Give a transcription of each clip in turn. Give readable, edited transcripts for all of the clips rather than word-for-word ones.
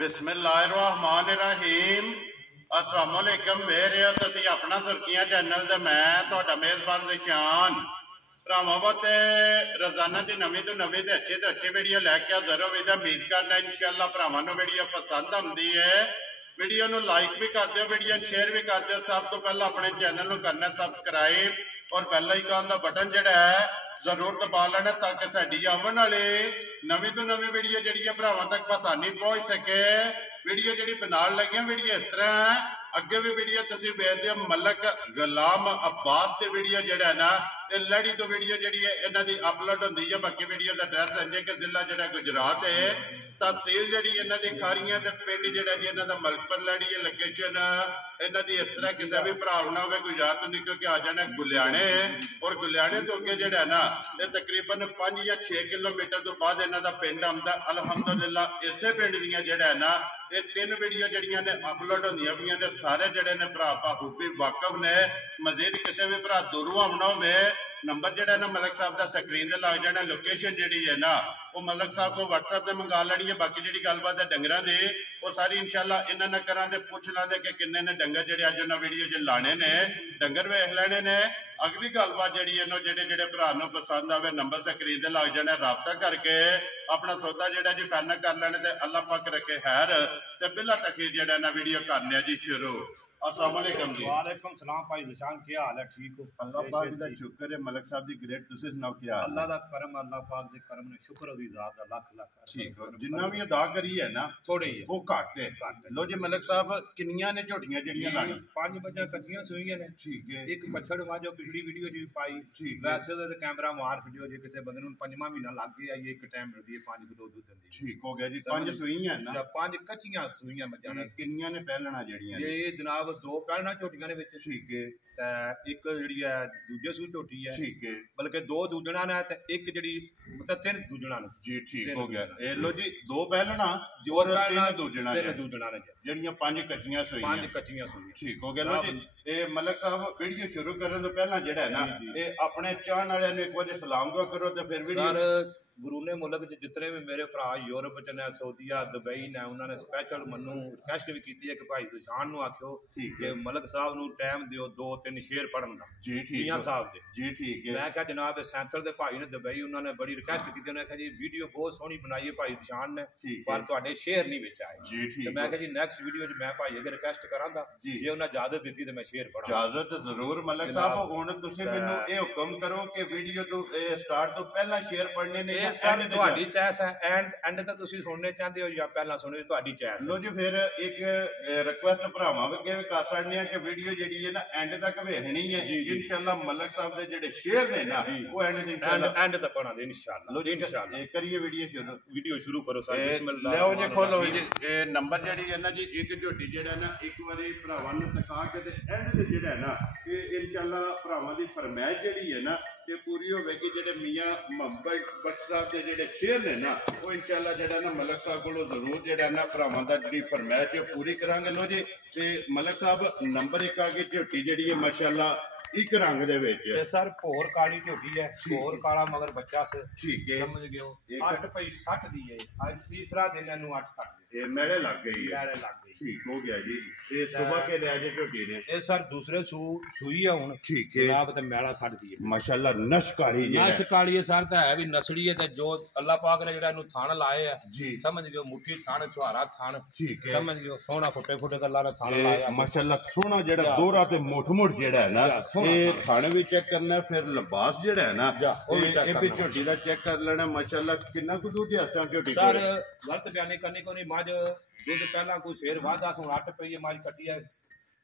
बिस्मिल्लाहिर्रहमानिर्रहीम अस्सलामुअलैकुम मेरे तुसी अपना सुर्खियां चैनल ते मैं तुहाडा मेज़बान रिशान भरावां ते रोजाना की नवी तो नवी ते अच्छी वीडियो लैके हाज़र होवे ते उम्मीद करना इंशाअल्लाह भरावां नूं वीडियो पसंद आउंदी है। वीडियो नूं लाइक भी कर दिओ, वीडियो शेयर भी कर दिओ। सब तो पहला अपने चैनल नूं करना सबसक्राइब और बेल आइकन दा बटन जिहड़ा है जरूर दबा लेना ताकि साडी आवन वाली नवी तो नवी वीडियो जिहड़ी है भरावां तक आसानी पहुंच सके। वीडियो जिहड़ी बनाउण लगे वीडियो इस तरह है, अगे भी वीडियो तुसीं वेखदे हो मलक गुलाम अब्बास की वीडियो जिहड़ा है ना ये लड़ी तो वीडियो जिहड़ी है इन्हां दी अपलोड हुंदी है। बाकी वीडियो का एड्रैस है कि जिला जिहड़ा गुजरात है, तहसील जिहड़ी इन्हां दी खारियां ते पिंड जिहड़ा जी इन्हां दा मलकपुर लड़ी है। लोकेशन इन्हां दी इस तरह किसी भी भरा ना होवे गुजरात तो निकल के आ जाना गुलियाने और गुलियाने तो अगे जिहड़ा है ना ये तकरीबन 5 या 6 किलोमीटर तो बाद इन्हां दा पिंड आउंदा। अलहमदुलिल्लाह इसे पिंड दियां जिहड़ा है ना ये 3 वीडियो जिहड़ियां ने अपलोड होंदियां पईयां ने। सारे जिहड़े ने भरा बखूबी वाकफ ने। मजीद किसी भी भरा दूरों आउणा होवे नंबर जिहड़ा ना मलक साहब का स्क्रीन ते लग जाना। लोकेशन जिहड़ी है ना वो मलक साहब को WhatsApp ते मंगा लैनी है। बाकी जिहड़ी गलबात है डंगरां दी वो सारी इंशाअल्लाह इन्हां नकरां दे पुछ लांदे कि किन्ने ने डंगर जिहड़े अज उन्हां वीडियो च लाने ने डंगर वेख लेने ने। अगली गलबात जिहड़ी है जिहड़े जिहड़े भरा नूं पसंद आवे नंबर स्क्रीन ते लग जाना, राबता करके अपना सौदा जिहड़ा जी फाइनल कर लेने ते अल्लाह पाक रखे खैर ते बिला तकीर जिहड़ा ना वीडियो करने जी शुरू। अस्सलाम वालेकुम जी। वालेकुम सलाम भाई निशान, क्या हाल है? ठीक हो? अल्लाह पाक दा शुक्र है। मलक साहब दी ग्रेट तुसीं सुनाओ क्या हाल? अल्लाह दा करम, अल्लाह पाक दे करम ने शुक्र होदी जात दा लख लख ठीक हो। जिन्ना भी अदा करी है ना थोड़ी है वो घट है। लो जी मलक साहब किन्नियां ने झोटियां जड़ियां लानी? 5 बजे कच्चियां सूईयां ने। ठीक है। एक बछड़ वा जो पिछली वीडियो जी पाई। ठीक है। वैसे तो कैमरा मार वीडियो जे किसी बंदे नूं 5वां महीना लग गया ये एक टाइम मिलदी है 5 किलो दूध दिंदी। ठीक हो गया जी। 5 सूईयां ना? 5 कच्चियां सूईयां मज्जां ने। किन्नियां ने पहलना जड़ियां? ये जनाब 2 पहलना झोटियां ने विच। ठीक है। ते एक जिहड़ी है दूजे सूह झोटी है। ठीक है। बल्कि 2 दूजणा ने ते एक जिहड़ी मतलब 3 दूजणा ने जी। ठीक हो गया। ए लो जी 2 पहलना और 3 दूजणा ने। 3 दूजणा ने जड़ियां 5 कच्चियां सूईयां। 5 कच्चियां सूईयां। ठीक हो गया। लो जी ए मलक साहब वीडियो शुरू करने तो पहला जिहड़ा है ना ये अपने चाहण वालियां नूं एक बार सलाम दुआ करो ते फिर वीडियो। गुरु ने मुल्क जितने भी मेरे भरा यूरोप च ने, सऊदीया, दुबई ने, उन्होंने स्पैशल मनु रिक्वेस्ट भी की है कि भाई दिशान नूं आखियो कि मलक साहब नूं टाइम दिओ 2-3 शेर पढ़न दा जी। ठीक मियां साहब दे जी। ठीक है। मैं कहा जनाब सैंथल दे भाई ने दुबई उन्होंने बड़ी रिक्वेस्ट की, उन्होंने कहा जी वीडियो बहुत सोहनी बनाई है भाई दिशान ने पर तुहाडे शेर नहीं विच आए जी। ठीक मैं कहा जी नैक्सट वीडियो च मैं भाई अगर रिक्वेस्ट करांगा जे उन्हें इजाजत दी तो मैं शेर पढ़ां। इजाजत जरूर मलक साहब। हुण तुसीं मैनूं ये हुक्म करो कि वीडियो तो स्टार्ट तो पहला शेर पढ़ने ने ਤੁਹਾਡੀ ਚॉइस है। एंड तक ਤੁਸੀਂ सुनने चाहते हो या पहला सुनो ਤੁਹਾਡੀ चॉइस। लो जी फिर एक रिक्वेस्ट भरावां अगे भी कर सकते हैं कि वीडियो जिहड़ी है ना एंड तक वेखनी है इंशाअल्लाह। मलक साहब दे जिहड़े शेर ने ना वो एंड तक पढ़ांगे इंशाअल्लाह। लो जी इंशाअल्लाह करिए वीडियो शुरू करो सर। बिस्मिल्लाह लो जी खोलो जी नंबर जिहड़ी है ना जी एक झोटी जिहड़ा ना एक बारी भरावां नूं तका के ते एंड ते जिहड़ा है ना कि इंशाअल्लाह भरावां दी फरमाइश जिहड़ी है ना ये पूरी होगी। जिहड़े मियां मोहम्मद बख्श साहब के जिहड़े शेर ने ना वो इंशाअल्लाह जिहड़ा ना मलक साहब को जरूर जिहड़ा ना भरावां दा जिहड़ी फरमाइश पूरी करांगे। लो जी ते मलक साहब नंबर 1 आ गई झोटी जिहड़ी है माशाअल्लाह एक रंग दे विच सर भोर काली झोटी है। भोर काला मगर बच्चा से ठीक है समझ गए हो। 8 पई 60 दी है आज तीसरा दिन इनू 8 कट ये मेरे लग गई है। मेरे लग गई ठीक हो गया जी। ये सुबह के ले आज झोटी ने ये सर दूसरे सूई है हुन ठीक है जनाब ते मेला छड़ दी है माशाअल्लाह। नश काली है। नश काली है सर ते है भी नसली है ते जो अल्लाह पाक ने जेड़ा इनू थान लाए है जी समझ गयो। मुट्ठी थान छुहारा थान ठीक है समझ गयो। सोना फुटे फुटे ते अल्लाह ने थान लाया माशाअल्लाह। सोना जेड़ा दोहरा ते मोठ जेड़ा है ना ये थाने भी चेक करना फिर लिबास जेड़ा है ना ये भी झोटी दा चेक कर लेना माशाअल्लाह। कितना कुछ दूध है इस टाइम झोटी सर गलत बयानी करनी को नहीं। मज दूध पहला कोई शेर वादा हुण 8 रुपये मज कटी है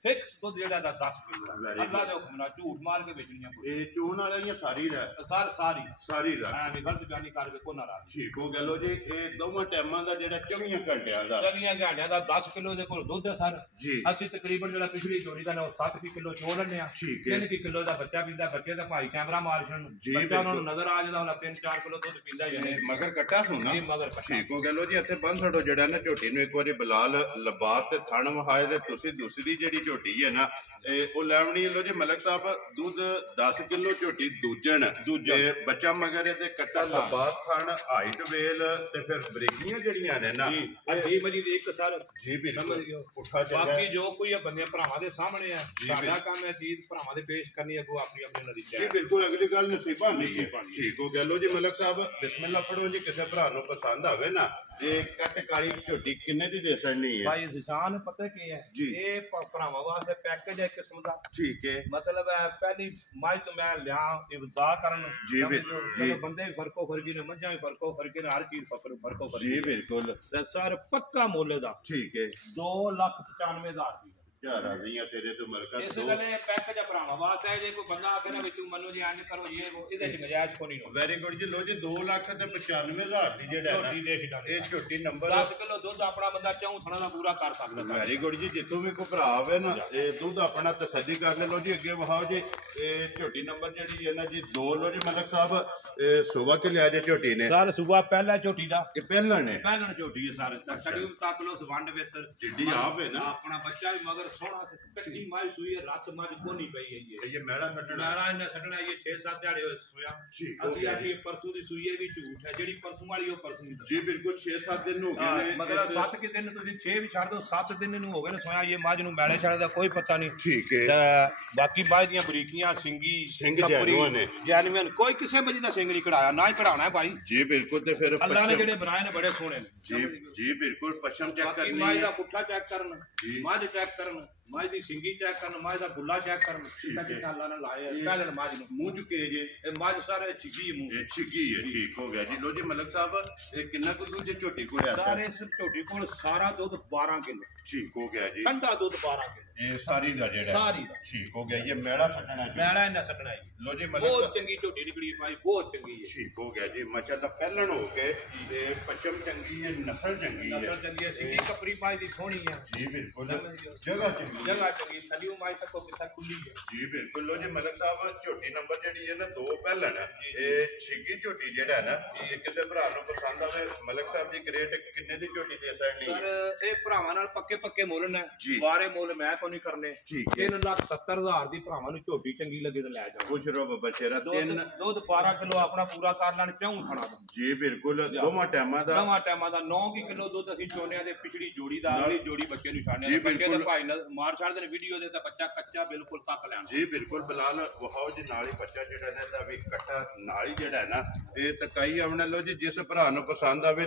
फिक्स दूध जेड़ा 10 किलो अल्लाह दे हुक्म नाल झूठ मार के बेचनियां कोई ए चून वाली सारी दा सर सारी दा मैं गलत बयानी करके को नाराज ठीक हो गया। लो जी ए दोवां टाइमां दा जेड़ा 24 घंटियां दा 24 घंटियां दा 10 किलो दे कोल दूध है सर जी। असि तकरीबन जेड़ा पिछली चोरी दा 7 किलो चो लन्ने आ ठीक है। 3 किलो दा बच्चा पींदा बच्चे दा भाई कैमरा मार छन बच्चा उन्हां नजर आ जांदा होला 3-4 किलो दूध पींदा ही मगर कट्टा सुना जी मगर ठीक हो गया। लो जी इत्थे बन छड़ो जेड़ा ना झोटी नूं एक बारी बिलाल लिबास ते थण वहाए ते तुसी दूसरी जेड़ी झोटी है ना ਉਹ ਲੈਵਣੀ ਲੋ ਜੀ ਮਲਕ ਸਾਹਿਬ ਦੁੱਧ 10 ਕਿਲੋ ਝੋਟੀ ਦੂਜਣ ਤੇ ਬੱਚਾ ਮਗਰ ਇਹਦੇ ਕੱਟਾ ਲਬਾਸ ਖਾਣ ਹਾਈਟ ਵੇਲ ਤੇ ਫਿਰ ਬਰੇਕੀਆਂ ਜਿਹੜੀਆਂ ਨੇ ਨਾ ਜੀ ਅੱਡੀ ਮਜੀ ਦੀ ਇੱਕ ਸਰ ਜੀ ਬਿਲਕੁਲ ਪੁੱਠਾ ਚੱਲਿਆ ਬਾਕੀ ਜੋ ਕੋਈ ਬੰਦੇ ਭਰਾਵਾਂ ਦੇ ਸਾਹਮਣੇ ਆ ਸਾਡਾ ਕੰਮ ਹੈ ਚੀਜ਼ ਭਰਾਵਾਂ ਦੇ ਪੇਸ਼ ਕਰਨੀ ਅੱਗੋਂ ਆਪਣੀ ਨਤੀਜਾ ਜੀ ਬਿਲਕੁਲ ਅਗਲੀ ਗੱਲ ਨਸੀਬਾਂ ਨਹੀਂ ਠੀਕ ਹੋ ਗਿਆ ਲੋ ਜੀ ਮਲਕ ਸਾਹਿਬ ਬਿਸਮਿਲ੍ਲਾ ਪੜੋ ਜੀ ਕਿਸੇ ਭਰਾ ਨੂੰ ਪਸੰਦ ਆਵੇ ਨਾ ਇਹ ਕੱਟ ਕਾਲੀ ਝੋਟੀ ਕਿੰਨੇ ਦੀ ਦੇ ਸਕਣੀ ਹੈ ਭਾਈ ਨਿਸ਼ਾਨ ਪਤਾ ਕੀ ਹੈ ਇਹ ਭਰਾਵਾਂ ਵਾਸਤੇ ਪੈਕੇਜ ਹੈ ਕਿਸਮ ਦਾ ਠੀਕ ਹੈ ਮਤਲਬ ਪਹਿਲੀ ਮਾਈ ਤੋਂ ਮੈਂ ਲਿਆ ਇਬਦਾ ਕਰਨ ਜੀ ਚਲੋ ਬੰਦੇ ਵੀ ਫਰਕੋ ਫਰਕੀ ਨੇ ਮੱਝਾਂ ਵੀ ਫਰਕੋ ਫਰਕੀ ਨੇ ਹਰ ਚੀਜ਼ ਫਰਕੋ ਫਰਕੀ ਜੀ ਬਿਲਕੁਲ ਤੇ ਸਰ ਪੱਕਾ ਮੁੱਲ ਦਾ ਠੀਕ ਹੈ 2,95,000 ਦੀ ਯਾਰ ਰਾਜ਼ੀਆਂ ਤੇਰੇ ਤੋਂ ਮਲਕਾ ਇਸ ਗੱਲੇ ਪੈਕੇਜ ਭਰਾਵਾਂ ਵਾਸਤੇ ਜੇ ਕੋਈ ਬੰਦਾ ਆਖੇ ਨਾ ਵਿੱਚੋਂ ਮੰਨੋ ਜੀ ਇੰਜ ਕਰੋ ਇਹ ਇਹਦੇ ਚ ਮਜਾਜ ਕੋ ਨਹੀਂ ਹੁੰਦਾ ਵੈਰੀ ਗੁੱਡ ਜੀ ਲੋ ਜੀ 2,95,000 ਦੀ ਜਿਹੜਾ ਹੈ ਨਾ ਇਹ ਛੋਟੀ ਨੰਬਰ 10 ਕਿਲੋ ਦੁੱਧ ਆਪਣਾ ਬੰਦਾ ਚੌਥਣਾ ਦਾ ਪੂਰਾ ਕਰ ਸਕਦਾ ਵੈਰੀ ਗੁੱਡ ਜੀ ਜਿੱਥੋਂ ਵੀ ਕੋਈ ਭਰਾ ਆਵੇ ਨਾ ਇਹ ਦੁੱਧ ਆਪਣਾ ਤਸੱਲੀ ਕਰ ਲੈ ਲੋ ਜੀ ਅੱਗੇ ਵਹਾਓ ਜੀ ਇਹ ਝੋਟੀ ਨੰਬਰ ਜਿਹੜੀ ਹੈ ਨਾ ਜੀ 2 ਲੋ ਜੀ ਮਲਕ ਸਾਹਿਬ ਇਹ ਸੁਬਾ ਕੇ ਲਿਆ ਜੇ ਝੋਟੀ ਨੇ ਸਰ ਸੁਬਾ ਪਹਿਲਾ ਝੋਟੀ ਦਾ ਇਹ ਪਹਿਲਾਂ ਨੇ ਪਹਿਲਾਂ ਝੋਟੀ ਹੈ ਸਾਰੇ ਸਾਡੀ ਤੱਕ ਲੋ ਸਵੰਡ ਵੇਸਰ ਜਿੱਡੀ ਆਪ ਹੈ ਨਾ ਆਪਣਾ ਬੱਚਾ ਵੀ ਮਗਰ ਸੋਹਣਾ ਕੱਚੀ ਮਾਈ ਸੂਈ ਹੈ ਰਾਤ ਮੱਝ ਕੋ ਨਹੀਂ ਪਈ ਹੈ ਇਹ ਮਹਿਲਾ ਛੱਡਣਾ ਨਾਰਾ ਇਹਨੇ ਛੱਡਣਾ ਇਹ 6-7 ਦਿਹਾੜੇ ਹੋਏ ਸੋਇਆ ਅਸੀਂ ਆਖੀ ਪਰਸੂ ਦੀ ਸੂਈ ਹੈ ਵੀ ਝੂਠ ਹੈ ਜਿਹੜੀ ਪਰਸੂ ਵਾਲੀ ਉਹ ਪਰਸੂ ਨਹੀਂ ਜੀ ਬਿਲਕੁਲ 6-7 ਦਿਨ ਹੋ ਗਏ ਨੇ ਮਤਲਬ 7 ਕਿ ਦਿਨ ਤੁਸੀਂ 6 ਵੀ ਛੱਡ ਦਿਓ 7 ਦਿਨ ਨੂੰ ਹੋ ਗਏ ਨੇ ਸੋਇਆ ਇਹ ਮੱਝ ਨੂੰ ਮੈਲੇ ਛੱਡ ਦਾ ਕੋਈ ਪਤਾ ਨਹੀਂ ਠੀਕ ਹੈ ਤੇ ਬਾਕੀ ਮੱਝ ਦੀਆਂ ਬਰੀਕੀਆਂ ਸਿੰਗੀ ਸਿੰਘ ਜੈਨੂਅਨ ਨੇ ਜੈਨੂਅਨ ਕੋਈ ਕਿਸੇ ਮੱਝ ਦਾ ਸਿੰਘ ਨਹੀਂ ਕਢਾਇਆ ਨਾ ਹੀ ਕਢਾਉਣਾ ਹੈ ਭਾਈ ਜੀ ਬਿਲਕੁਲ ਤੇ ਫਿਰ ਅੱਲਾ ਨੇ ਜਿਹੜੇ ਬਣਾਏ ਨੇ ਬੜੇ ਸੋਹਣੇ ਨੇ ਜੀ ਬਿਲਕੁਲ ਪਸ਼ਮ ਚੈੱਕ ਬਾਕੀ ਕਰਨੀ ਮੱਝ ਹੈ ਦਾ ਪੁੱਠਾ ਚੈੱਕ ਕਰਨ ਮੱਝ ਚੈੱਕ ਕਰਨ ਮੱਝ ਦੀ ਸਿੰਗੀ ਚੈੱਕ ਕਰਨ ਮੱਝ ਦਾ ਗੁੱਲਾ ਚੈੱਕ ਕਰਨ ਕਿੰਨਾ ਅੱਲਾ ਨੇ ਲਾਇਆ ਪਹਿਲੇ ਮੱਝ ਨੂੰ ਮੂੰਹ ਚੁੱਕੇ ਜੇ ਇਹ ਮੱਝ ਸਾਰੇ ਛਿੱਗੀ ਮੂੰਹ ਇਹ ਛਿੱਗੀ ਹੈ ਠੀਕ ਹੋ ਗਿਆ ਜੀ ਲੋ ਜੀ ਮਲਕ ਸਾਹਿਬ ਇਹ ਕਿੰਨਾ ਕੁ ਦੂਜੇ ਝੋਟੀ ਕੋਲ ਆ ਸਾਰੇ ਇਸ ਝੋਟੀ ਕੋਲ ਸਾਰਾ ਦੁੱਧ 12 ਕਿਲੋ ਠੀਕ ਹੋ ਗਿਆ ਜੀ ਠੰਡਾ ਦੁੱਧ 12 ਕਿਲੋ ਇਹ ਸਾਰੀ ਦਾ ਜਿਹੜਾ ਸਾਰੀ ਦਾ ਠੀਕ ਹੋ ਗਿਆ ਇਹ ਮੈਲਾ ਛੱਡਣਾ ਜੀ ਮੈਲਾ ਇਹਨਾਂ ਛੱਡਣਾ ਜੀ ਲੋ ਜੀ ਬਹੁਤ ਚੰਗੀ ਝੋਟੀ ਨਿਕਲੀ ਭਾਈ ਬਹੁਤ ਚੰਗੀ ਹੈ ਠੀਕ ਹੋ ਗਿਆ ਜੀ ਮਾਸ਼ਾਅੱਲਾ ਪਹਿਲਣ ਹੋ ਕੇ ਤੇ ਪਸ਼ਮ ਚੰਗੀ ਹੈ ਨਸਲ ਚੰਗੀ ਹੈ ਨਸਲ ਚੰਗੀ ਹੈ ਸਿੰਗੀ ਕਪਰੀ ਪਾਈ ਦੀ ਸੋਹਣੀ ਹੈ ਜੀ ਬਿਲਕੁਲ ਜਗ੍ਹਾ ਚੰਗੀ ਜਗ੍ਹਾ ਚੰਗੀ ਸਲੀਓ ਮਾਈ ਤੱਕ ਕੋ ਕਿਤਾ ਖੁੱਲੀ ਹੈ ਜੀ ਬਿਲਕੁਲ ਲੋ ਜੀ ਮਲਕ ਸਾਹਿਬ ਝੋਟੀ ਨੰਬਰ ਜਿਹੜੀ ਹੈ ਨਾ 2 ਪਹਿਲਣ ਇਹ ਛਿੱਗੀ ਝੋਟੀ ਜਿਹੜਾ ਹੈ ਨਾ ਇਹ ਕਿਸੇ ਭਰਾ ਨੂੰ ਪਸੰਦ ਆਵੇ ਮਲਕ ਸਾਹਿਬ ਦੀ ਰੇਟ ਕਿੰਨੇ ਦੀ ਝੋਟੀ ਦੇ ਸਕਣੀ ਸਰ ਇਹ ਭਰਾਵਾਂ ਨਾਲ ਪੱਕੇ ਮੁੱਲ ਨੇ ਵਾਰੇ ਮੁੱਲ ਮੈਂ ਕੋ ਨਹੀਂ ਕਰਨੇ 3,70,000 ਦੀ ਭਰਾਵਾਂ ਨੂੰ ਝੋਟੀ ਚੰਗੀ ਲੱਗੇ ਤਾਂ ਲੈ ਜਾਓ ਖੁਸ਼ ਰਹੋ ਬੱਬਾ ਸ਼ੇਰਾ ਦੁੱਧ 12 ਕਿਲੋ ਆਪਣਾ ਪੂਰਾ ਕਰ ਲੈਣ ਚੌਂ ਥਣਾ ਦਾ ਜੀ ਬਿਲਕੁਲ ਦੋਵਾਂ ਟਾਈਮਾਂ ਦਾ 9 ਕਿਲੋ ਦੁੱਧ ਅਸੀਂ ਚੋਨਿਆਂ ਦੇ ਪਿਛੜੀ ਜੋੜੀ ਦਾ ਅਗਲੀ ਜੋੜੀ ਬੱਚੇ ਨੂੰ ਛਾਣਿਆ ਬੱਚੇ ਦੇ ਭਾਈ ਨਾਲ ਮਾਰ ਛੱਡਦੇ ਨੇ ਵੀਡੀਓ ਦੇ ਤਾਂ ਬੱਚਾ ਕੱਚਾ ਬਿਲਕੁਲ ਤੱਕ ਲੈਣਾ ਜੀ ਬਿਲਕੁਲ ਬਲਾਲ ਵਹਾਓ ਜੀ ਨਾਲ ਹੀ ਬੱਚਾ ਜਿਹੜਾ ਨਾ ਦਾ ਵੀ ਕੱਟਾ ਨਾਲ ਹੀ ਜਿਹੜਾ ਨਾ ਇਹ ਤਕਾਈ ਆਉਣਾ ਲੋ ਜੀ ਜਿਸ ਭਰਾ ਨੂੰ ਪਸੰਦ ਆਵੇ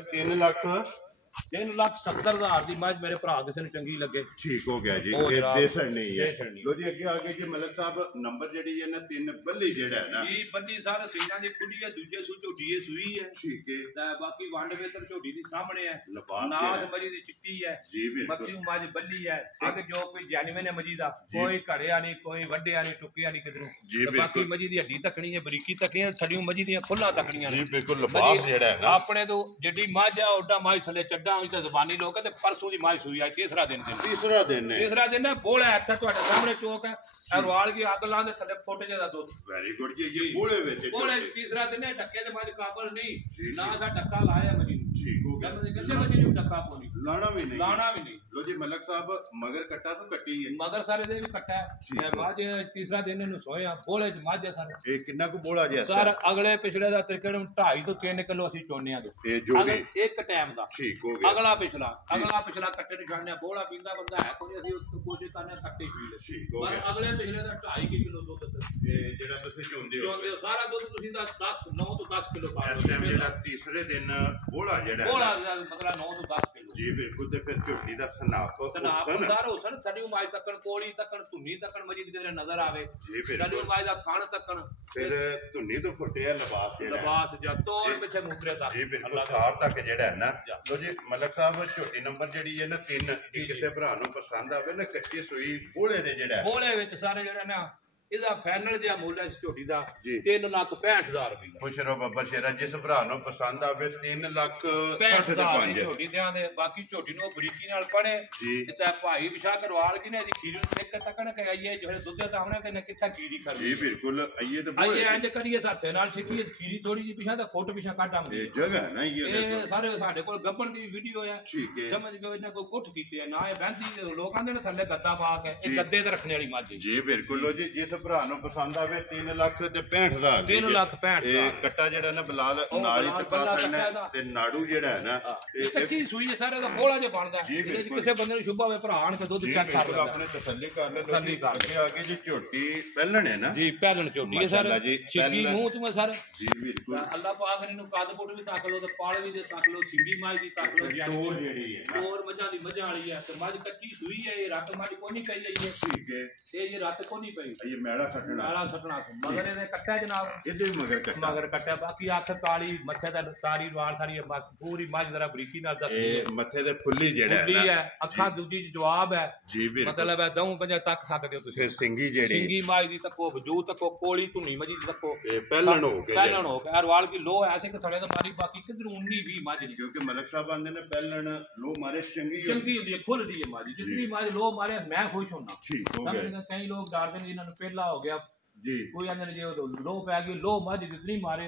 3,70,000 ਦੀ ਮੱਝ ਮੇਰੇ ਭਰਾ ਕਿਸੇ ਨੂੰ ਚੰਗੀ ਲੱਗੇ ਠੀਕ ਹੋ ਗਿਆ ਜੀ ਇਹ ਦੇ ਸਕਣੀ ਹੈ ਲੋ ਜੀ ਅੱਗੇ ਆ ਗਏ ਜੀ ਮਲਕ ਸਾਹਿਬ ਨੰਬਰ ਜਿਹੜੀ ਹੈ ਨਾ 3 ਬੱਲੀ ਜਿਹੜਾ ਹੈ ਨਾ ਜੀ ਬੱਲੀ ਸਾਰੇ ਸੀਨਾਂ ਦੀ ਖੁੱਲੀ ਹੈ ਦੂਜੇ ਸੂ ਝੋਟੀ ਇਹ ਸੂਈ ਹੈ ਠੀਕ ਹੈ ਤੇ ਬਾਕੀ ਵੰਡ ਵੇਤਰ ਝੋਟੀ ਦੀ ਸਾਹਮਣੇ ਹੈ ਲਬਾਸ ਨਾਸ ਮੱਝ ਦੀ ਚਿੱਟੀ ਹੈ ਜੀ ਬਿਲਕੁਲ ਮੱਕੀ ਮੱਝ ਬੱਲੀ ਹੈ ਅੱਗ ਜੋ ਕੋਈ ਜੈਨੂਇਨ ਹੈ ਮੱਝ ਦਾ ਕੋਈ ਘੜਿਆ ਨਹੀਂ ਕੋਈ ਵੱਡਿਆ ਨਹੀਂ ਟੁੱਕਿਆ ਨਹੀਂ ਕਿਧਰੋਂ ਬਾਕੀ ਮੱਝ ਦੀ ਹੱਡੀ ਤੱਕਣੀ ਹੈ ਬਰੀਕੀ ਤੱਕਣੀ ਹੈ ਥੱਲਿਓਂ ਮੱਝ ਦੀਆਂ ਖੁੱਲਾਂ ਤੱਕਣੀਆਂ ਜੀ ਬਿਲਕੁਲ ਲਬਾਸ ਜਿਹੜਾ ਹੈ ਨਾ ਆਪਣੇ ਤੋਂ ਜਿੱਡੀ ਮੱਝ ਆ ਓਡਾ ਮੱਝ ਥੱਲੇ ਚੱਡਾ ਹੋਈ ਤੇ ਜ਼ਬਾਨੀ ਲੋਕ ਤੇ ਪਰਸੋਂ ਦੀ ਮੱਝ ਸੂਈ ਆ ਤੀਸਰਾ ਦਿਨ ਤੀਸਰਾ ਦਿਨ ਹੈ ਬੋਲਾ ਇੱਥੇ ਤੁਹਾਡੇ ਸਾਹਮਣੇ ਚੌਕ ਹੈ ਰਵਾਲ ਕੀ ਅੱਗ ਲਾਉਂਦੇ ਥੱਲੇ ਫੁੱਟ ਜਿਹਾ ਦੁੱਧ ਵੈਰੀ ਗੁੱਡ ਜੀ ਇਹ ਬੋਲੇ ਵਿੱਚ ਬੋਲੇ ਤੀਸਰਾ ਦਿਨ ਹੈ ਡੱਕੇ ਦੇ ਮੱਝ ਕਾਬਲ ਨਹੀਂ ਨਾ ਸਾ ਡੱਕਾ ਲਾਇਆ ਮੱਝ ਨੂੰ ਠੀਕ ਹੋ ਗਿਆ ਕਿਸੇ ਮੱਝ ਨੂੰ ਡੱਕਾ ਕੋਣੀ ਲਾਣਾ ਵੀ ਨਹੀਂ ਲੋ ਜੀ ਮਲਕ ਸਾਹਿਬ ਮਗਰ ਕੱਟਾ ਤੋਂ ਕੱਟੀ ਹੈ ਮਗਰ ਸਾਰੇ ਦੇ ਵੀ ਕੱਟਾ ਹੈ ਬਾਅਦ ਤੀਸਰਾ ਦਿਨ ਇਹਨੂੰ ਸੋਇਆ ਬੋਲੇ ਚ ਮੱਝ ਸਾਰੇ ਇਹ ਕਿੰਨਾ ਕੁ ਬੋਲਾ ਜਿਹਾ ਸਰ ਅਗਲੇ ਪਿਛਲੇ ਦਾ ਤਕਰੀਬਨ 2.5 ਤੋਂ 3 ਕਿਲੋ ਅਸੀਂ ਚੋਨਿਆਂ ਦੇ ਇਹ ਜੋਗੀ ਇੱਕ ਟਾਈਮ ਦਾ ਠੀਕ ਹੋ ਗਿਆ ਅਗਲਾ ਪਿਛਲਾ ਕੱਟੇ ਨੂੰ ਛੱਡਿਆ ਬੋਲਾ ਪੀਂਦਾ ਬੰਦਾ ਹੈ ਕੋਈ ਅਸੀਂ ਉਸ ਕੋਸ਼ਿਸ਼ ਕਰਨੇ ਕੱਟੇ ਪੀ ਲੈ ਠੀਕ ਹੋ ਗਿਆ ਅਗਲੇ ਪਿਛਲੇ ਦਾ 2.5 ਕਿਲੋ ਦੁੱਧ ਇਹ ਜਿਹੜਾ ਤੁਸੀਂ ਚੋਂਦੇ ਹੋ ਸਾਰਾ ਦੁੱਧ ਤੁਸੀਂ ਦਾ 9 ਤੋਂ 10 ਕਿਲੋ ਪਾ ਇਸ ਟਾਈਮ ਜਿਹੜਾ ਤੀਸਰੇ ਦਿਨ ਬੋਲਾ ਜਿਹੜਾ ਬੋਲਾ ਮਤਲਬ 9 ਤੋਂ 10 ਕਿਲੋ ਜੀ ਬਿਲਕੁਲ ਤੇ ਫਿਰ ਝੋਟੀ ਦਾ ਸਨਾਪ ਸਾਰਾ ਉਸਨ ਸਾਡੀ ਮਾਈ ਤੱਕਣ ਕੋਲੀ ਤੱਕਣ ਧੁੰਨੀ ਤੱਕਣ ਮਜੀਦ ਕਿਤੇ ਨਜ਼ਰ ਆਵੇ ਸਾਡੀ ਮਾਈ ਦਾ ਖਾਣ ਤੱਕਣ ਫਿਰ ਧੁੰਨੀ ਤੋਂ ਫੁੱਟਿਆ ਲਿਬਾਸ ਜਾਂ ਤੋੜ ਪਿੱਛੇ ਮੁਕਰੇ ਤੱਕ ਜੀ ਬਿਲਕੁਲ ਸਾਰ ਤੱਕ ਜਿਹੜਾ ਹੈ ਨਾ ਲੋ ਜੀ ਮਲਕ ਸਾਹਿਬ ਝੋਟੀ ਨੰਬਰ ਜਿਹੜੀ ਹੈ ਨਾ 3 ਕਿਸੇ ਭਰਾ ਨੂੰ ਪਸੰਦ ਆਵੇ ਨਾ ਕੱਚੀ ਸੂਈ ਬੋਲੇ ਦੇ ਜਿਹੜਾ ਬੋਲੇ ਵਿੱਚ ਸਾਰੇ ਜਿਹੜਾ ਨਾ ਇਹਦਾ ਫਾਈਨਲ ਜਿਹਾ ਮੁੱਲ ਹੈ ਇਸ ਝੋਟੀ ਦਾ ਜੀ। 3,65,000 ਰੁਪਏ। ਖੁਸ਼ ਰਹੋ ਬਾਬਾ ਸ਼ੇਰਾ, ਜਿਸ ਭਰਾ ਨੂੰ ਪਸੰਦ ਆਵੇ 3,60,000 ਦੇ 5 ਝੋਟੀ ਦਿਆਂਦੇ। ਬਾਕੀ ਝੋਟੀ ਨੂੰ ਬਰੀਕੀ ਨਾਲ ਪੜੇ ਜੀ। ਤੇ ਭਾਈ ਵਿਸ਼ਾ ਕਰਵਾਲ ਕੀ ਨੇ ਇਹਦੀ ਖੀਰੀ ਨੂੰ ਇੱਕ ਤੱਕਣ ਕਰਾਈਏ ਜਿਹੜੇ ਦੁੱਧ ਦਾ ਆਉਣਾ ਕਿ ਕਿੱਥਾ ਖੀਰੀ ਕਰਨੀ ਜੀ ਬਿਲਕੁਲ ਆਈਏ ਤੇ ਆਈਏ ਇੰਜ ਕਰੀਏ ਸਾਥੇ ਨਾਲ ਸਿੱਖੀਏ ਖੀਰੀ ਥੋੜੀ ਜਿਹੀ ਪਿਛਾ ਤਾਂ ਫੁੱਟ ਪਿਛਾ ਕੱਢਾਂਗੇ। ਇਹ ਜਗ੍ਹਾ ਹੈ ਨਾ ਇਹ ਸਾਰੇ ਸਾਡੇ ਕੋਲ ਗੱਬਣ ਦੀ ਵੀਡੀਓ ਆ, ਠੀਕ ਹੈ ਸਮਝ ਗਏ ਇਹਨਾਂ ਕੋਈ ਕੁੱਟ ਕੀਤੇ ਆ ਨਾ ਇਹ ਬੈਂਦੀ ਲੋਕਾਂ ਦੇ ਥੱਲੇ ਗੱਦਾ ਪਾ ਕੇ ਇਹ ਗੱਦੇ ਤੇ ਰੱਖਣੇ ਵਾਲੀ ਮੱਝ ਜੀ ਬਿਲਕੁਲ ਜੀ। ਜਿਸ ਭਰਾ ਨੂੰ ਪਸੰਦ ਆਵੇ 3,65,000 3,65,000 ਇਹ ਕੱਟਾ ਜਿਹੜਾ ਨਾ ਬਲਾਲ ਨਾਲ ਹੀ ਟਪਾ ਕਰਨਾ ਤੇ ਨਾੜੂ ਜਿਹੜਾ ਹੈ ਨਾ ਇਹ ਕੱਚੀ ਸੂਈ ਹੈ ਸਾਰੇ ਦਾ ਬੋਲਾ ਜਿਹਾ ਬਣਦਾ ਇਹਦੇ ਕਿਸੇ ਬੰਦੇ ਨੂੰ ਸ਼ੁਭਾ ਹੋਵੇ ਭਰਾ ਆਣ ਕੇ ਦੁੱਧ ਚੈੱਕ ਕਰ ਲੈਂਦਾ ਆਪਣੇ ਤਸੱਲੀ ਕਰ ਲੈ ਅੱਗੇ ਆ ਕੇ ਜੀ ਝੋਟੀ ਪਹਿਲਣ ਹੈ ਨਾ ਜੀ ਪਹਿਲਣ ਝੋਟੀ ਹੈ ਸਰ ਛਿੱਗੀ ਮੂੰਹ ਤੋਂ ਸਰ ਜੀ ਬਿਲਕੁਲ ਅੱਲਾਹ ਪਾਕ ਨੇ ਨੂੰ ਕੱਦ ਪੁੱਟ ਵੀ ਤੱਕ ਲੋ ਤੇ ਪਾਲ ਵੀ ਦੇ ਤੱਕ ਲੋ ਛਿੱਗੀ ਮਾਈ ਦੀ ਤੱਕ ਲੋ ਟੋਰ ਜਿਹੜੀ ਹੈ ਹੋਰ ਮੱਝਾਂ ਦੀ ਮੱਝਾਂ ਵਾਲੀ ਹੈ ਤੇ ਮੱਝ ਕੱਚੀ ਸੂਈ ਹੈ ਇਹ ਰੱਤ ਮੱਝ ਕੋਈ ਨਹੀਂ ਪਈ ਹੈ ਠੀਕ ਹੈ ਇਹ ਜੀ ਰੱਤ ਕੋਈ ਨਹੀਂ ਪਈ ਇਹ ਮੈੜਾ ਸੱਟਣਾ ਮੈੜਾ ਸੱਟਣਾ ਮਗਰ ਇਹਦੇ ਕੱਟਿਆ ਜਨਾਬ ਇਹਦੇ ਮਗਰ ਕੱਟਾ ਬਾਕੀ ਅੱਖ ਕਾਲੀ ਮੱਥੇ ਦਾ ਸਾਰੀ ਵਾਲ ਸਾਰੀ ਪੂਰੀ ਮੱਝ ਜ਼ਰਾ ਬਰੀਕੀ ਨਾਲ ਦੱਸ ਇਹ ਮੱਥੇ ਦੇ ਫੁੱਲੀ ਜਿਹੜਾ ਫੁੱਲੀ ਹੈ ਅੱਖਾਂ ਦੂਜੀ ਚ ਜਵਾਬ ਹੈ ਜੀ ਬਿਲਕੁਲ ਮਤਲਬ ਹੈ ਦਊ ਪੰਜਾ ਤੱਕ ਸਕਦੇ ਹੋ ਤੁਸੀਂ ਫਿਰ ਸਿੰਗੀ ਜਿਹੜੀ ਸਿੰਗੀ ਮਾਈ ਦੀ ਤੱਕੋ ਵਜੂਦ ਤੱਕੋ ਕੋਲੀ ਧੁੰਨੀ ਮੱਝ ਦੀ ਤੱਕੋ ਇਹ ਪਹਿਲਣ ਹੋ ਕੇ ਪਹਿਲਣ ਹੋ ਕੇ ਅਰਵਾਲ ਕੀ ਲੋ ਐਸੇ ਕਿ ਥੜੇ ਤਾਂ ਮਾਰੀ ਬਾਕੀ ਕਿਧਰੋਂ 19-20 ਮੱਝ ਦੀ ਕਿਉਂਕਿ ਮਲਕ ਸਾਹਿਬ ਆਂਦੇ ਨੇ ਪਹਿਲਣ ਲੋ ਮਾਰੇ ਚੰਗੀ ਹੁੰਦੀ ਹੈ ਖੁੱਲਦੀ ਹੈ ਮੱਝ ਜਿੰਨੀ ਮੱਝ ਲੋ ਮਾਰੇ ਮੈਂ ਖੁਸ਼ ਹੁੰਦਾ ਠੀਕ ਹੋ ਗਿਆ ਕਈ ਲੋਕ ਡਰਦੇ ਨੇ ਇਹਨਾਂ ਨੂੰ ਪਹਿਲਾ ਹੋ ਗਿਆ ਜੀ ਕੋਈ ਆਂਦੇ ਨੇ ਜੇ ਲੋ ਪੈ ਗਈ ਲੋ ਮੱਝ ਜਿਤਨੀ ਮਾਰੇ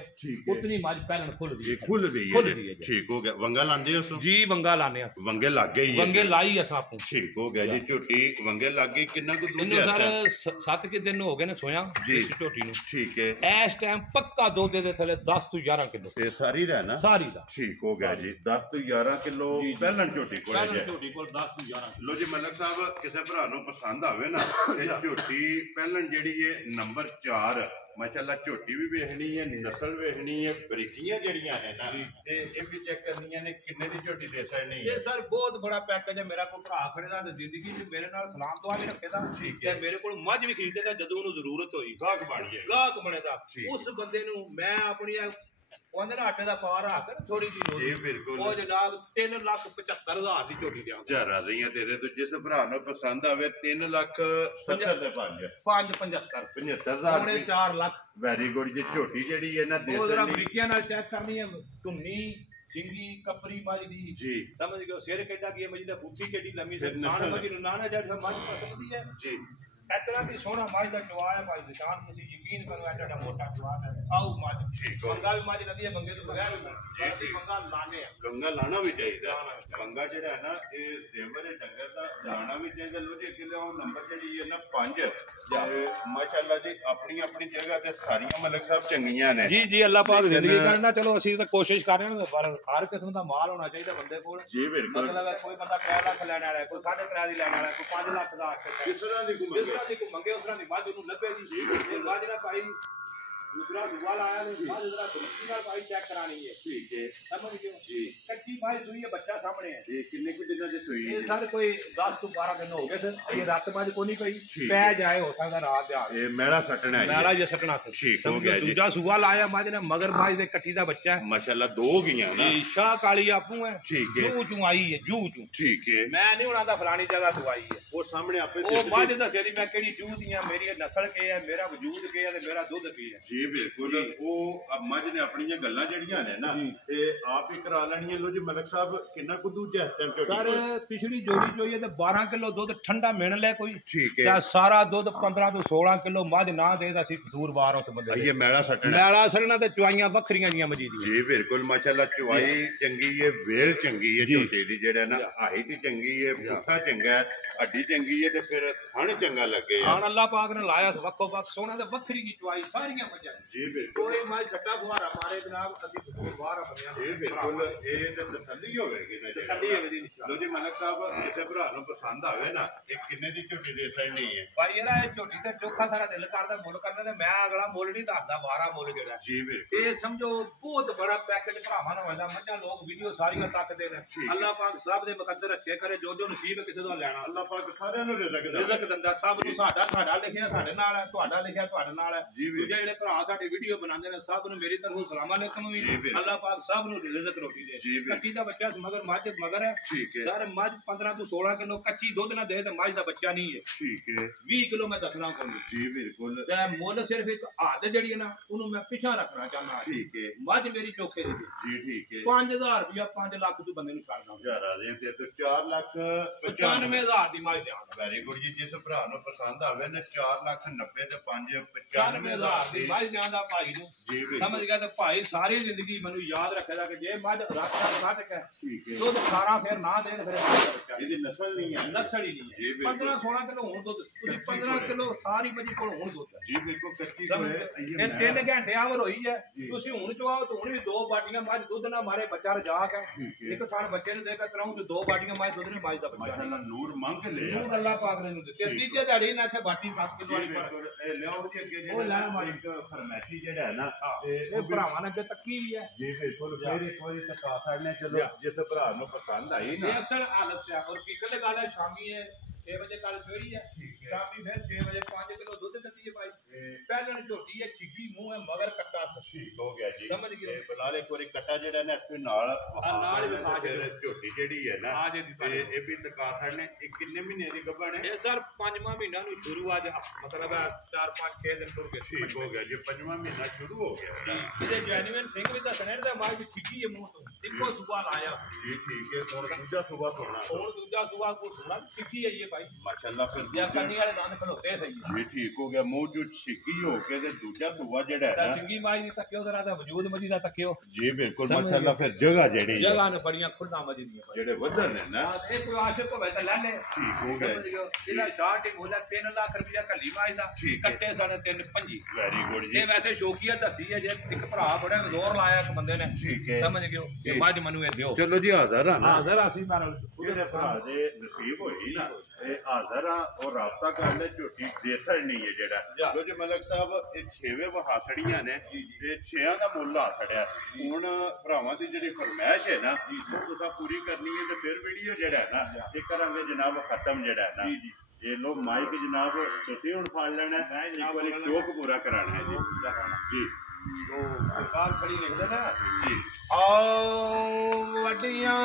ਉਤਨੀ ਮੱਝ ਪਹਿਲਣ ਖੁੱਲਦੀ ਹੈ ਖੁੱਲਦੀ ਹੈ ਠੀਕ ਹੋ ਗਿਆ ਵੰਗਾ ਲਾਉਂਦੇ ਹੋ ਜੀ ਵੰਗਾ ਲਾਣੇ ਆ ਵੰਗੇ ਲੱਗ ਗਏ ਵੰਗੇ ਲਾਈ ਅਸਾਂ ਆਪੂ ਠੀਕ ਹੋ ਗਿਆ ਜੀ ਝੋਟੀ ਵੰਗੇ ਲੱਗ ਗਈ ਕਿੰਨਾ ਕੁ ਦੁੱਧ ਇਹਨੂੰ ਸਰ 7 ਕਿ ਦਿਨ ਹੋ ਗਏ ਨੇ ਸੋਇਆ ਇਸ ਝੋਟੀ ਨੂੰ ਠੀਕ ਹੈ ਇਸ ਟਾਈਮ ਪੱਕਾ ਦੁੱਧ ਦੇ ਥੱਲੇ 10 ਤੋਂ 11 ਕਿਲੋ ਇਹ ਸਾਰੀ ਦਾ ਨਾ ਸਾਰੀ ਦਾ ਠੀਕ ਹੋ ਗਿਆ ਜੀ 10 ਤੋਂ 11 ਕਿਲੋ ਪਹਿਲਣ ਝੋਟੀ ਕੋਲ ਹੈ ਝੋਟੀ ਕੋਲ 10 ਤੋਂ 11 ਲੋ ਜੀ ਮਲਕ ਸਾਹਿਬ ਕਿਸੇ ਭਰਾ ਨੂੰ ਪਸੰਦ ਆਵੇ ਨਾ ਇਹ ਝੋਟੀ ਪਹਿਲਣ ਜਿਹੜੀ ਹੈ ਨੰਬਰ 4 ਮਾਸ਼ਾਅੱਲਾ ਝੋਟੀ ਵੀ ਵੇਖਣੀ ਹੈ ਨਸਲ ਵੇਖਣੀ ਹੈ ਬਰੀਕੀਆਂ ਜਿਹੜੀਆਂ ਹੈ ਨਾ ਤੇ ਇਹ ਵੀ ਚੈੱਕ ਕਰਨੀਆਂ ਨੇ ਕਿੰਨੇ ਦੀ ਝੋਟੀ ਦੇ ਸਕਣੀ ਹੈ ਇਹ ਸਰ ਬਹੁਤ ਬੜਾ ਪੈਕੇਜ ਹੈ ਮੇਰਾ ਕੋਈ ਭਰਾ ਖੜੇਦਾ ਤੇ ਜ਼ਿੰਦਗੀ 'ਚ ਮੇਰੇ ਨਾਲ ਸਲਾਮ ਦੁਆ ਵੀ ਰੱਖੇਦਾ ਤੇ ਮੇਰੇ ਕੋਲ ਮੱਝ ਵੀ ਖਰੀਦੇਗਾ ਜਦੋਂ ਉਹਨੂੰ ਜ਼ਰੂਰਤ ਹੋਈ ਗਾਹਕ ਬਣ ਜਾਏ ਗਾਹਕ ਬਣੇਦਾ ਉਸ ਬੰਦੇ ਨੂੰ ਮੈਂ ਆਪਣੀ ਉਹਦੇ ਨਾਲ ਆਟੇ ਦਾ ਪਾ ਰਾ ਕਰ ਥੋੜੀ ਜਿਹੀ ਇਹ ਬਿਲਕੁਲ ਉਹ ਜਨਾਬ 3,75,000 ਦੀ ਝੋਟੀ ਦਿਆਂਗੇ ਜਾ ਰਾਜ਼ੀਆਂ ਤੇਰੇ ਤੋਂ ਜਿਸ ਭਰਾ ਨੂੰ ਪਸੰਦ ਆਵੇ 3,70,000 ਦੇ 5.75 75,000 ਪੌਣੇ 4 ਲੱਖ ਵੈਰੀ ਗੁੱਡ ਜੀ ਝੋਟੀ ਜਿਹੜੀ ਹੈ ਨਾ ਉਹ ਜਰਾ ਬਰੀਕੀਆਂ ਨਾਲ ਚੈੱਕ ਕਰਨੀ ਹੈ ਧੁੰਨੀ ਸਿੰਗੀ ਕਪਰੀ ਮੱਝ ਦੀ ਜੀ ਸਮਝ ਗਏ ਸਿਰ ਕਿੱਡਾ ਕੀ ਹੈ ਮੱਝ ਦਾ ਬੁੱਥੀ ਕਿੱਡੀ ਲੰਮੀ ਸਿਰ ਨਾਨ ਮੱਝ ਨੂੰ ਨਾਨਾ ਜਿਹੜਾ ਮੱਝ ਪਸੰਦ ਦੀ ਹੈ ਜੀ ਇਤਨਾ ਵੀ ਸੋਹਣਾ ਮੱਝ ਦਾ ਚਵਾ ਹੈ ਭਾਈ ਦੁਕਾਨ ਤੁਸੀਂ ਯਕੀਨ ਕਰੋ ਐਡਾ ਮੋਟਾ ਚਵਾ ਹੈ ਸਾਊ ਮੱਝ ਬੰਗਾ ਵੀ ਮੱਝ ਨਦੀ ਹੈ ਬੰਗੇ ਤੋਂ ਬਗੈਰ ਵੀ ਜੀ ਬੰਗਾ ਲਾਣੇ ਆ ਬੰਗਾ ਲਾਣਾ ਵੀ ਚਾਹੀਦਾ ਬੰਗਾ ਜਿਹੜਾ ਹੈ ਨਾ ਇਹ ਜ਼ੇਵਰ ਹੈ ਡੰਗਰ ਦਾ ਲਾਣਾ ਵੀ ਚਾਹੀਦਾ ਲੋਜੀ ਕਿਲੇ ਉਹ ਨੰਬਰ ਜਿਹੜੀ ਹੈ ਨਾ 5 ਮਾਸ਼ਾਅੱਲਾ ਜੀ ਆਪਣੀ ਆਪਣੀ ਜਗ੍ਹਾ ਤੇ ਸਾਰੀਆਂ ਮਲਕ ਸਾਹਿਬ ਚੰਗੀਆਂ ਨੇ ਜੀ ਜੀ ਅੱਲਾਹ ਪਾਕ ਜ਼ਿੰਦਗੀ ਕਰਨਾ ਚਲੋ ਅਸੀਂ ਤਾਂ ਕੋਸ਼ਿਸ਼ ਕਰ ਰਹੇ ਹਾਂ ਪਰ ਹਰ ਕਿਸਮ ਦਾ ਮਾਲ ਹੋਣਾ ਚਾਹੀਦਾ ਬੰਦੇ ਕੋਲ ਜੀ ਬਿਲਕੁਲ ਮਤਲਬ ਕੋਈ ਬੰਦਾ 3 ਲੱਖ ਲੈਣ ਵਾਲਾ ਕੋਈ 3.5 ਦੀ ਲੈਣ ਵਾਲਾ ਕੋਈ 5 ਲੱਖ ਦਾ ਕਿਸ ਤਰ੍ਹਾਂ ਦੀ ਕੋਈ ਮੰਗੇ ਉਸ ਤਰ੍ਹਾਂ ਦੀ ਮੱਝ ਉਹਨੂੰ ਲੱਭੇ ਜੀ ਮੱਝ ਨਾ ਭਾਈ ਦੂਸਰਾ ਦੁਆ ਲਾਇਆ ਨੇ ਮੱਝ ਜਰਾ ਬਰੀਕੀ ਨਾਲ ਭਾਈ ਚੈੱਕ ਕਰਾਣੀ ਹੈ ਠੀਕ ਹੈ ਸਮਝ ਗਏ ਜੀ ਕੱਚੀ ਭਾਈ ਸੂਈ ਹੈ ਬੱਚਾ ਸਾਹਮਣੇ ਹੈ ਇਹ ਕਿੰਨੇ ਕੁ ਦਿਨਾਂ ਦੀ ਸੂਈ ਇਹ ਸਾਰੇ ਕੋਈ 10 ਤੋਂ 12 ਦਿਨ ਹੋ ਗਏ ਸਰ ਇਹ ਰਾਤ ਮੱਝ ਕੋਈ ਨਹੀਂ ਪਈ ਪੈ ਜਾਏ ਹੋ ਸਕਦਾ ਰਾਤ ਦੇ ਆ ਇਹ ਮੈਲਾ ਸੱਟਣਾ ਹੈ ਮੈਲਾ ਜੇ ਸੱਟਣਾ ਠੀਕ ਹੋ ਗਿਆ ਜੀ ਦੂਜਾ ਸੂਆ ਲਾਇਆ ਮੱਝ ਨੇ ਮਗਰ ਮੱਝ ਦੇ ਕੱਟੀ ਦਾ ਬੱਚਾ ਹੈ ਮਾਸ਼ਾਅੱਲਾ 2 ਗਈਆਂ ਨਾ ਜੀ ਸ਼ਾਹ ਕਾਲੀ ਆਪੂ ਹੈ ਠੀਕ ਹੈ ਜੂ ਚੂ ਆਈ ਹੈ ਜੂ ਚੂ ਠੀਕ ਹੈ ਮੈਂ ਨਹੀਂ ਉਹਨਾਂ ਦਾ ਫਲਾਣੀ ਜਗ੍ਹਾ ਦਵਾਈ ਹੈ ਉਹ ਸਾਹਮਣੇ ਆਪੇ ਉਹ ਮੱਝ ਦੱਸਿਆ ਦੀ ਮੈਂ ਕਿਹੜੀ ਜੂ ਦੀਆਂ ਮੇਰੀ ਨਸਲ ਕੀ ਹੈ ਮੇਰਾ ਵਜੂਦ ਕੀ ਹੈ ਤੇ ਮੇਰਾ ਦੁੱਧ ਕੀ ਹੈ ਜੀ ਬਿਲਕੁਲ ਉਹ ਮੱਝ ਨੇ ਆਪਣੀਆਂ ਗੱਲਾਂ ਜਿਹੜੀਆਂ ਨੇ ਨਾ ਇਹ ਆਪ ਹੀ ਕਰਾ ਲੈਣੀਆਂ ਲੋ ਜੀ ਮਲਕ ਸਾਹਿਬ ਕਿੰਨਾ ਕੁ ਦੂਜਾ ਇਸ ਟਾਈਮ ਝੋਟੀ ਸਰ ਪਿਛਲੀ ਜੋੜੀ ਚੋਈਏ ਤੇ 12 ਕਿਲੋ ਦੁੱਧ ਠੰਡਾ ਮਿਣ ਲੈ ਕੋਈ ਠੀਕ ਹੈ ਤਾਂ ਸਾਰਾ ਦੁੱਧ 15 ਤੋਂ 16 ਕਿਲੋ ਮੱਝ ਨਾ ਦੇਦਾ ਸੀ ਦੂਰ ਬਾਹਰ ਉਸ ਬੰਦੇ ਇਹ ਮੈਲਾ ਸੱਟਣਾ ਮੈਲਾ ਸੜਨਾ ਤੇ ਚੁਆਈਆਂ ਵੱਖਰੀਆਂ ਦੀਆਂ ਮਜੀ ਦੀਆਂ ਜੀ ਬਿਲਕੁਲ ਮਾਸ਼ਾਅੱਲਾ ਚੁਆਈ ਚੰਗੀ ਹੈ ਵੇਲ ਚੰਗੀ ਹੈ ਝੋਟੀ ਦੀ ਜਿਹੜਾ ਨਾ ਹਾਈਟ ਚੰਗੀ ਹੈ ਪੁੱਠਾ ਚੰਗਾ ਹੈ ਹੱਡੀ ਚੰਗੀ ਹੈ ਤੇ ਫਿਰ ਥਣ ਚੰਗਾ ਲੱਗੇ ਖਾਣ ਅੱਲਾਹ ਪਾਕ ਨੇ ਲਾਇਆ ਵੱਖੋ ਵੱਖ ਸੋਹਣਾ ਤੇ ਵੱਖਰੀ ਦੀ ਚੁਆਈ ਸਾਰੀਆਂ ਮੱਝਾਂ ਜੀ ਬਿਲਕੁਲ ਕੋਈ ਮਾਈ ਛੱਟਾ ਫੁਹਾਰਾ ਮਾਰੇ ਜਨਾਬ ਅਸੀਂ ਫੁਹਾਰਾ ਬਣਿਆ ਇਹ ਬਿਲਕੁਲ ਇਹ ਤੇ ਤਸੱਲੀ ਹੋਵੇਗੀ ਨਾ ਤਸੱਲੀ ਹੋਵੇਗੀ ਲੋ ਜੀ ਮਲਕ ਸਾਹਿਬ ਕਿਸੇ ਭਰਾ ਨੂੰ ਪਸੰਦ ਆਵੇ ਨਾ ਇਹ ਕਿੰਨੇ ਦੀ ਝੋਟੀ ਦੇ ਸਕਣੀ ਹੈ ਭਾਈ ਇਹਦਾ ਇਹ ਝੋਟੀ ਤੇ ਚੋਖਾ ਸਾਰਾ ਦਿਲ ਕਰਦਾ ਮੁੱਲ ਕਰਨਾ ਤੇ ਮੈਂ ਅਗਲਾ ਮੁੱਲ ਨਹੀਂ ਦੱਸਦਾ ਵਾਰਾ ਮੁੱਲ ਜਿਹੜਾ ਜੀ ਬਿਲਕੁਲ ਇਹ ਸਮਝੋ ਬਹੁਤ ਬੜਾ ਪੈਕੇਜ ਭਰਾਵਾਂ ਨੂੰ ਹੋਇਆ ਮੱਝਾਂ ਲੋਕ ਵੀਡੀਓ ਸਾਰੀਆਂ ਤੱਕਦੇ ਨੇ ਅੱਲਾਹ ਪਾਕ ਸਭ ਦੇ ਮੁਕੱਦਰ ਰੱਖੇ ਕਰੇ ਜੋ ਜੋ ਨਸੀਬ ਹੈ ਕਿਸੇ ਦਾ ਲੈਣਾ ਅੱਲਾਹ पाक सारिਆਂ ਨੂੰ ਰਿਜ਼ਕ ਦਿੰਦਾ ਸਭ ਨੂੰ ਸਾਡਾ ਲਿਖਿਆ ਸਾਡੇ ਨਾਲ ਹੈ ਤੁਹਾਡਾ ਲਿਖਿਆ ਤੁਹਾਡੇ ਨਾਲ ਹੈ ਦੂਜੇ ਜਿਹੜੇ ਭਰਾ ਸਾਡੇ ਵੀਡੀਓ ਬਣਾਉਂਦੇ ਨੇ ਸਭ ਨੂੰ ਮੇਰੀ ਤਰਫੋਂ ਸਲਾਮ ਅਲੈਕੁਮ ਵੀ ਅੱਲਾਹ ਪਾਕ ਸਭ ਨੂੰ ਰਿਜ਼ਕ ਰੋਟੀ ਦੇ ਕੱਟੀ ਦਾ ਬੱਚਾ ਮਗਰ ਹੈ ਸਰ ਮੱਝ 15 ਤੋਂ 16 ਕਿਲੋ ਕੱਚੀ ਦੁੱਧ ਨਾ ਦੇ ਤੇ ਮੱਝ ਦਾ ਬੱਚਾ ਨਹੀਂ ਹੈ ਠੀਕ ਹੈ 20 ਕਿਲੋ ਮੈਂ ਦੱਸਣਾ ਚਾਹੁੰਦਾ ਜੀ ਬਿਲਕੁਲ ਤੇ ਮੁੱਲ ਸਿਰਫ ਇੱਕ ਆਦਤ ਜਿਹੜੀ ਹੈ ਨਾ ਉਹਨੂੰ ਮੈਂ ਪਿੱਛਾ ਰੱਖਣਾ ਚਾਹੁੰਦਾ ਠੀਕ ਹੈ ਮੱਝ ਮੇਰੀ ਚੌਕੇ ਦੇ ਜੀ ਠੀਕ ਹੈ 5000 ਰੁਪਇਆ 5 ਲੱਖ ਤੋਂ ਬੰਦੇ ਨੂੰ ਕਰਦਾ ਯਾਰ ਆ ਜੇ ਤੇ 4,95,000 ਦੀ ਮੱਝ ਲਿਆ ਵੈਰੀ ਗੁੱਡ ਜੀ ਜਿਸ ਭਰਾ ਨੂੰ ਪਸੰਦ ਆਵੇ ਨਾ 4,90,000 ਤੇ 95,000 ਦੀ ਮੱਝ ਲਿਆਂਦਾ ਭਾਈ ਨੂੰ ਸਮਝ ਗਿਆ ਤੇ ਭਾਈ ਸਾਰੀ ਜ਼ਿੰਦਗੀ ਮੈਨੂੰ ਯਾਦ ਰੱਖੇਗਾ ਕਿ ਜੇ ਮੱਝ ਰਾਖਾ ਕੱਟ ਕੇ ਦੁੱਧ 18 ਫਿਰ ਨਾ ਦੇਣ ਫਿਰ ਇਹਦੀ ਨਸਲ ਨਹੀਂ ਹੈ ਨਸਲ ਹੀ ਨਹੀਂ ਹੈ 15-16 ਕਿਲੋ ਹੁਣ ਦੁੱਧ ਤੁਸੀਂ 15 ਕਿਲੋ ਸਾਰੀ ਮੱਝ ਕੋਲ ਹੁਣ ਦੁੱਧ ਜੀ ਬਿਲਕੁਲ ਕੱਚੀ ਇਹ 3 ਘੰਟੇ ਆਵਰ ਹੋਈ ਹੈ ਤੁਸੀਂ ਹੁਣ ਚਵਾਓ ਤਾਂ ਹੁਣ ਵੀ 2 ਬਾਟੀਆਂ ਮੱਝ ਦੁੱਧ ਨਾ ਮਾਰੇ ਬੱਚਾ ਰਜਾ ਕੇ ਇੱਕ ਥਾਂ ਬੱਚੇ ਨੂੰ ਦੇ ਕੇ ਤਰਾਉਂ ਤੇ 2 ਬਾਟੀਆਂ ਮੱਝ ਦੁੱਧ ਨੇ ਮੱਝ ਦਾ ਬੱਚਾ ਨੂਰ ਮੰਗ ਲਿਆ ਨੂਰ ਅੱਲਾਹ ਪਾਕ ਨੇ ਨੂੰ ਦਿੱਤੇ ਤੀਜੇ ਦਿਹਾੜੀ ਨਾ ਇੱਥੇ ਬਾਟੀ 7 ਕਿਲੋ ਵਾਲੀ ਇਹ ਲਿਆਓ ਜੀ ਅੱਗੇ ਉਹ ਲੈ ਮਾਰੀ ਇੱਕ ਫਰਮੈਸ਼ੀ ਜਿਹੜਾ ਹੈ ਨਾ ਇਹ ਭਰਾਵਾਂ ਨੇ ਅੱਗੇ ਤੱਕੀ ਵੀ ਹੈ ਜੀ ਬਿਲਕੁਲ ਫਿਰ ਇੱਕ ਵਾਰੀ ਤਕਾ ਛੱਡਨੇ ਚਲੋ ਜਿਸ ਭਰਾ ਨੂੰ ਪਸੰਦ ਆਈ ਨਾ ਇਹ ਅਸਲ ਹਾਲਤ ਹੈ ਔਰ ਕੀ ਕਦੇ ਗੱਲ ਹੈ ਸ਼ਾਮੀ ਹੈ 6 ਵਜੇ ਕੱਲ ਸਵੇਰੀ ਹੈ ਸ਼ਾਮੀ ਫਿਰ 6 ਵਜੇ 5 ਕਿਲੋ ਦੁੱਧ ਦਿੱਤੀ ਹੈ ਭਾਈ ਪਹਿਲਾਂ ਝੋਟੀ ਹੈ ਚਿੱਗੀ ਮੂੰਹ ਹੈ ਮਗਰ ਕੱਟਾ ਠੀਕ ਹੋ ਗਿਆ ਜੀ ਸਮਝ ਗਏ ਬਲਾਲ ਇੱਕ ਵਾਰੀ ਕੱਟਾ ਜਿਹੜਾ ਨਾ ਇੱਥੇ ਨਾਲ ਵਿਖਾ ਕੇ ਝੋਟੀ ਜਿਹੜੀ ਹੈ ਨਾ ਇਹ ਵੀ ਤਕਾ ਛੱਡਨੇ ਇਹ ਕਿੰਨੇ ਮਹੀਨੇ ਦੀ ਗੱਭਣ ਹੈ ਇਹ ਸਰ 5ਵਾਂ ਮਹੀਨਾ ਨੂੰ ਸ਼ੁਰੂ ਅੱਜ ਮਤਲਬ 4-5-6 ਦਿਨ ਤੁਰ ਕੇ ਠੀਕ ਹੋ ਗਿਆ ਜੀ 5ਵਾਂ ਮਹੀਨਾ ਸ਼ੁਰੂ ਹੋ ਗਿਆ ਇਹਦੇ ਜੈਨੂਇਨ ਸਿੰਘ ਵੀ ਦੱਸਣੇ ਤੇ ਮਾਈ ਦੀ ਚਿੱਗੀ ਹੈ ਮੂੰਹ ਤੋਂ ਇੱਕੋ ਸੁਬਾ ਲਾਇਆ ਜੀ ਠੀਕ ਹੈ ਹੁਣ ਦੂਜਾ ਸੁਬਾ ਸੁਣਨਾ ਹੁਣ ਦੂਜਾ ਸੁਬਾ ਕੋ ਸੁਣਾ ਚਿੱਗੀ ਹੈ ਇਹ ਭਾਈ ਮਾਸ਼ਾਅੱਲਾ ਫਿਰ ਇਹ ਕੰਨੀ ਵਾਲੇ ਦੰਦ ਖਲੋਤੇ ਸਹੀ ਜੀ ਠੀਕ ਹੋ ਗਿਆ ਮੂੰਹ ਜੋ ਛਿੱਕੀ ਹੋ ਕੇ ਤੇ ਦੂਜਾ ਸੁਬਾ ਜਿਹੜਾ ਹੈ ਨਾ ਸਿੰਗੀ ਮਾਈ ਦੀ ਤੱਕਿਓ ਜ਼ਰਾ ਦਾ ਵਜੂਦ ਮਜੀ ਦਾ ਤੱਕਿਓ ਜੀ ਬਿਲਕੁਲ ਮਾਸ਼ਾਅੱਲਾ ਫਿਰ ਜਗ੍ਹਾ ਜਿਹੜੀ ਜਗ੍ਹਾ ਨੇ ਬੜੀਆਂ ਖੁੱਲਾ ਮਜੀ ਦੀਆਂ ਜਿਹੜੇ ਵਧਣ ਨੇ ਨਾ ਇਹ ਕੋਈ ਆਸ਼ਕ ਹੋਵੇ ਤਾਂ ਲੈ ਲੈ ਠੀਕ ਹੋ ਗਿਆ ਇਹਦਾ ਸਟਾਰਟਿੰਗ ਹੋ ਜਾ 3 ਲੱਖ ਰੁਪਇਆ ਕੱਲੀ ਮਾਈ ਦਾ ਕੱਟੇ ਸਾਡੇ 3-5 ਵੈਰੀ ਗੁੱਡ ਜੀ ਇਹ ਵੈਸੇ ਸ਼ੌਕੀਆ ਦੱਸੀ ਹੈ ਜੇ ਇੱਕ ਭਰਾ ਬੜਾ ਜ਼ੋਰ ਲਾਇਆ ਇੱਕ ਬੰਦੇ ਨੇ ਠੀਕ ਹੈ ਸਮਝ ਗਿਓ ਇਹ ਮੱਝ ਮੈਨੂੰ ਇਹ ਦਿਓ ਚਲੋ ਜੀ ਹਾਜ਼ਰ ਆ ਨਾ ਹਾਜ਼ਰ ਅਸੀਂ ਮਾਰ ਜਿਹੜੇ ਭਰਾ ਦੇ ਨਸੀਬ ਹੋਈ ਨਾ ਇਹ ਹਾਜ਼ਰ ਆ ਉਹ ਰਾਬਤਾ ਕਰ ਲੈ ਝੋਟੀ ਦੇਸੜ ਨਹੀਂ ਹੈ ਜਿਹੜਾ ਜੋ ਜੀ ਮਲਕ ਸਾਹਿਬ ਇਹ 6ਵੇਂ ਵਹਾਸੜੀਆਂ ਨੇ ਇਹ 6ਾਂ ਦਾ ਮੁੱਲ ਆ ਛੜਿਆ ਹੁਣ ਭਰਾਵਾਂ ਦੀ ਜਿਹੜੀ ਫਰਮਾਇਸ਼ ਹੈ ਨਾ ਉਹ ਤੁਸੀਂ ਪੂਰੀ ਕਰਨੀ ਹੈ ਤੇ ਫਿਰ ਵੀਡੀਓ ਜਿਹੜਾ ਹੈ ਨਾ ਇਹ ਕਰਾਂਗੇ ਜਨਾਬ ਖਤਮ ਜਿਹੜਾ ਹੈ ਨਾ ਇਹ ਲੋ ਮਾਈਕ ਜਨਾਬ ਤੁਸੀਂ ਹੁਣ ਫੜ ਲੈਣਾ ਇੱਕ ਵਾਰੀ ਸ਼ੌਕ ਪੂਰਾ ਕਰਾਣਾ ਹੈ ਜੀ तो सरकार खड़ी लिख देना जी आओ वडिया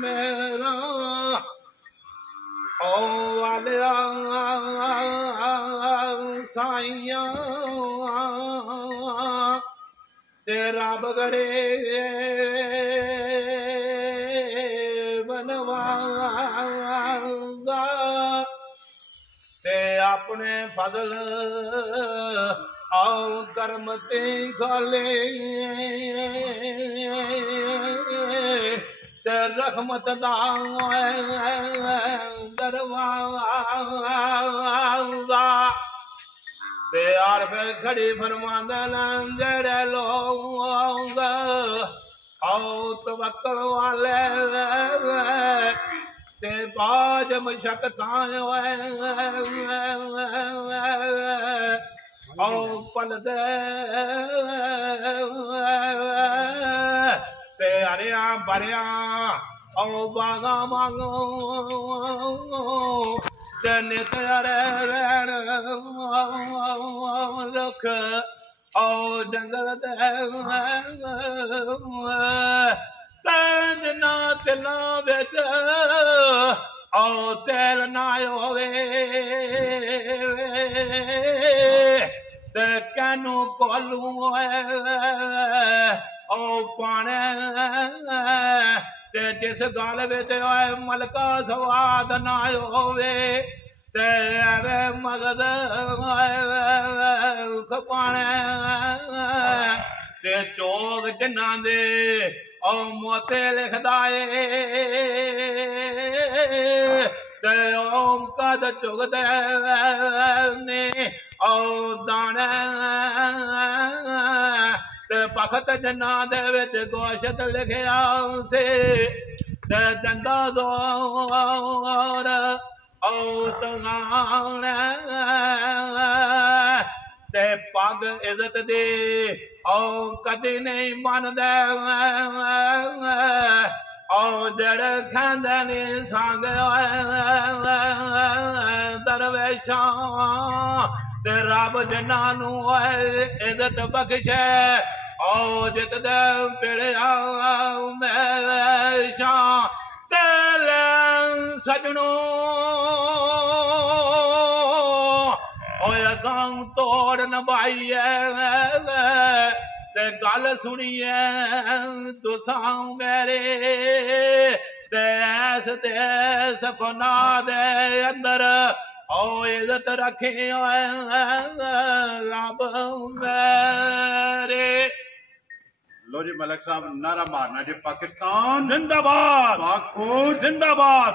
मेरा ओ वालिया साइया तेरा बगड़े अपने फजल आओ कर्म ते गाले ते रहमत दा दरवाजा ते यार फिर खड़ी फरमांदा जेड़े लोग आओ तवक्कल वाले ते बाज मशक्कतां ओ पल दे ते हरिया भरिया ओ बागा मांगो ते नित रुख ओ जंगल दे ना तिला बिच ओ तेल ना होवे ते कैनू कोलू ओ पाने ते जिस गल बिच मलका स्वाद ना होवे ते मगद खपाने ते चोग जिन्ना दे ओ मोते लिखदा ते ओम कद चुगदे ने ओ दाने ते पखत जिन्ना दे विच गोशत लिखिया से ते दंदा दौर ओ तगाने ते पग इज्जत दे कदी नहीं मनदे जड़ खांदे नी संग दरवेशां ते रब जिन्हां नू इज्जत बख्शे जित दे पिड़िया मेशा तेले सजनों तोड़ नभाइए ते गल सुनिए तुसां मेरे देस देस फना दे अंदर इज्जत रखे रब मेरे। लो जी मलिक साहब नारा मारना जी, पाकिस्तान जिंदाबाद, पाक फौज जिंदाबाद।